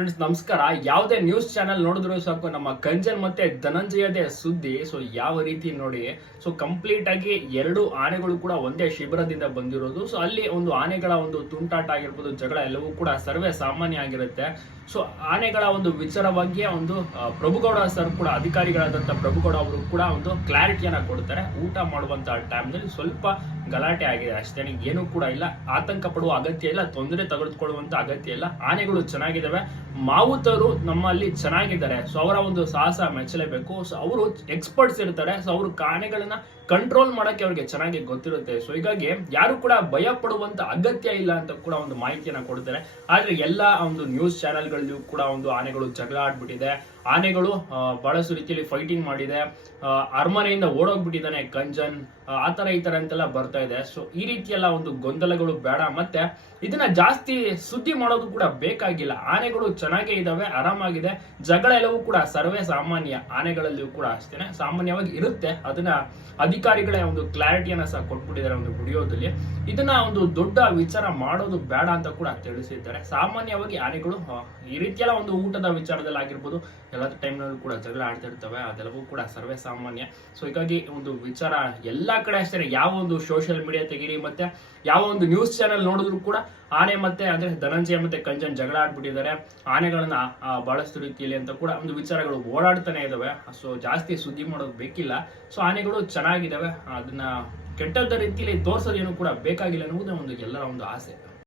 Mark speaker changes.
Speaker 1: Friends ನಮಸ್ಕಾರ. ಯಾವುದೇ news channel ನೋಡಿದ್ರು ಸಾಕು, ನಮ್ಮ ಕಂಜನ್ ಮತ್ತೆ ಧನಂಜಯದೇ ಸುದ್ದಿ. ಸೊ ಯಾವ ರೀತಿ ನೋಡಿ ಸೊ ಕಂಪ್ಲೀಟ್ ಆಗಿ ಎರಡು ಆನೆಗಳು ಕೂಡ ಒಂದೇ ಶಿಬಿರದಿಂದ ಬಂದಿರೋದು. ಸೊ ಅಲ್ಲಿ ಒಂದು ಆನೆಗಳ ಒಂದು ತುಂಟಾಟ ಆಗಿರ್ಬೋದು, ಜಗಳ ಎಲ್ಲವೂ ಕೂಡ ಸರ್ವೇ ಸಾಮಾನ್ಯ ಆಗಿರುತ್ತೆ. ಸೊ ಆನೆಗಳ ಒಂದು ವಿಚಾರವಾಗಿ ಒಂದು ಪ್ರಭುಗೌಡ ಸರ್ ಕೂಡ ಅಧಿಕಾರಿಗಳಾದಂಥ ಪ್ರಭುಗೌಡ ಅವರು ಕೂಡ ಒಂದು ಕ್ಲಾರಿಟಿಯನ್ನ ಕೊಡ್ತಾರೆ. ಊಟ ಮಾಡುವಂತ ಟೈಮ್ನಲ್ಲಿ ಸ್ವಲ್ಪ ಗಲಾಟೆ ಆಗಿದೆ. ಅಷ್ಟೇ ಏನು ಕೂಡ ಇಲ್ಲ. ಆತಂಕ ಪಡುವ ಅಗತ್ಯ ಇಲ್ಲ. ತೊಂದರೆ ತೆಗೆದುಕೊಳ್ಳುವಂತ ಅಗತ್ಯ ಇಲ್ಲ. ಆನೆಗಳು ಚೆನ್ನಾಗಿದ್ದಾವೆ. ಮಾವುತರು ನಮ್ಮಲ್ಲಿ ಚೆನ್ನಾಗಿದ್ದಾರೆ. ಸೊ ಅವರ ಒಂದು ಸಾಹಸ ಮೆಚ್ಚಲೇಬೇಕು. ಸೊ ಅವರು ಎಕ್ಸ್ಪರ್ಟ್ಸ್ ಇರ್ತಾರೆ. ಸೊ ಅವರು ಆನೆಗಳನ್ನ ಕಂಟ್ರೋಲ್ ಮಾಡಕ್ಕೆ ಅವ್ರಿಗೆ ಚೆನ್ನಾಗಿ ಗೊತ್ತಿರುತ್ತೆ. ಸೊ ಹೀಗಾಗಿ ಯಾರು ಕೂಡ ಭಯ ಪಡುವಂತ ಅಗತ್ಯ ಇಲ್ಲ ಅಂತ ಕೂಡ ಒಂದು ಮಾಹಿತಿಯನ್ನ ಕೊಡ್ತಾರೆ. ಆದ್ರೆ ಎಲ್ಲಾ ಒಂದು ನ್ಯೂಸ್ ಚಾನೆಲ್ಗಳಲ್ಲೂ ಕೂಡ ಒಂದು ಆನೆಗಳು ಜಗಳ ಆಡ್ಬಿಟ್ಟಿದೆ. ಆನೆಗಳು ಬಹಳಷ್ಟು ರೀತಿಯಲ್ಲಿ ಫೈಟಿಂಗ್ ಮಾಡಿದೆ. ಅರಮನೆಯಿಂದ ಓಡೋಗ್ಬಿಟ್ಟಿದ್ದಾನೆ ಕಂಜನ್. ಆ, ಆ ತರ ಈ ತರ ಅಂತೆಲ್ಲ ಬರ್ತಾ ಇದೆ. ಸೊ ಈ ರೀತಿಯೆಲ್ಲ ಒಂದು ಗೊಂದಲಗಳು ಬೇಡ. ಮತ್ತೆ ಇದನ್ನ ಜಾಸ್ತಿ ಸುದ್ದಿ ಮಾಡೋದು ಕೂಡ ಬೇಕಾಗಿಲ್ಲ. ಆನೆಗಳು ಚೆನ್ನಾಗೇ ಇದಾವೆ, ಆರಾಮಾಗಿದೆ. ಜಗಳ ಎಲ್ಲವೂ ಕೂಡ ಸರ್ವೇ ಸಾಮಾನ್ಯ ಆನೆಗಳಲ್ಲಿಯೂ ಕೂಡ ಅಷ್ಟೇನೆ. ಸಾಮಾನ್ಯವಾಗಿ ಇರುತ್ತೆ. ಅದನ್ನ ಅಧಿಕಾರಿಗಳೇ ಒಂದು ಕ್ಲಾರಿಟಿಯನ್ನ ಸಹ ಕೊಟ್ಬಿಟ್ಟಿದ್ದಾರೆ ಒಂದು ವಿಡಿಯೋದಲ್ಲಿ. ಇದನ್ನ ಒಂದು ದೊಡ್ಡ ವಿಚಾರ ಮಾಡೋದು ಬೇಡ ಅಂತ ಕೂಡ ತಿಳಿಸಿದ್ದಾರೆ. ಸಾಮಾನ್ಯವಾಗಿ ಆನೆಗಳು ಈ ರೀತಿಯೆಲ್ಲ ಒಂದು ಊಟದ ವಿಚಾರದಲ್ಲಿ ಆಗಿರ್ಬೋದು, ಎಲ್ಲ ಟೈಮ್ನಲ್ಲೂ ಕೂಡ ಜಗಳ ಆಡ್ತಾ ಇರ್ತವೆ. ಅದೆಲ್ಲವೂ ಕೂಡ ಸರ್ವೇ ಸಾಮಾನ್ಯ. ಸೊ ಹೀಗಾಗಿ ಒಂದು ವಿಚಾರ ಎಲ್ಲಾ ಕಡೆ ಅಷ್ಟೇ ಯಾವ ಒಂದು ಸೋಷಿಯಲ್ ಮೀಡಿಯಾ ತೆಗೀರಿ, ಮತ್ತೆ ಯಾವ ಒಂದು ನ್ಯೂಸ್ ಚಾನೆಲ್ ನೋಡಿದ್ರು ಕೂಡ ಆನೆ ಮತ್ತೆ ಅಂದ್ರೆ ಧನಂಜಯ ಮತ್ತೆ ಕಂಚನ್ ಜಗಳ ಆಡ್ಬಿಟ್ಟಿದ್ದಾರೆ ಆನೆಗಳನ್ನ ಬಹಳಷ್ಟು ರೀತಿಯಲ್ಲಿ ಅಂತ ಕೂಡ ಒಂದು ವಿಚಾರಗಳು ಓಡಾಡ್ತಾನೆ ಇದಾವೆ. ಸೊ ಜಾಸ್ತಿ ಸುದ್ದಿ ಮಾಡೋದು ಬೇಕಿಲ್ಲ. ಸೊ ಆನೆಗಳು ಚೆನ್ನಾಗಿದ್ದಾವೆ ಅದನ್ನ ಕೆಟ್ಟದ ರೀತಿಯಲ್ಲಿ ತೋರ್ಸೋದೇನು ಕೂಡ ಬೇಕಾಗಿಲ್ಲ ಅನ್ನೋದು ಒಂದು ಎಲ್ಲರ ಒಂದು ಆಸೆ.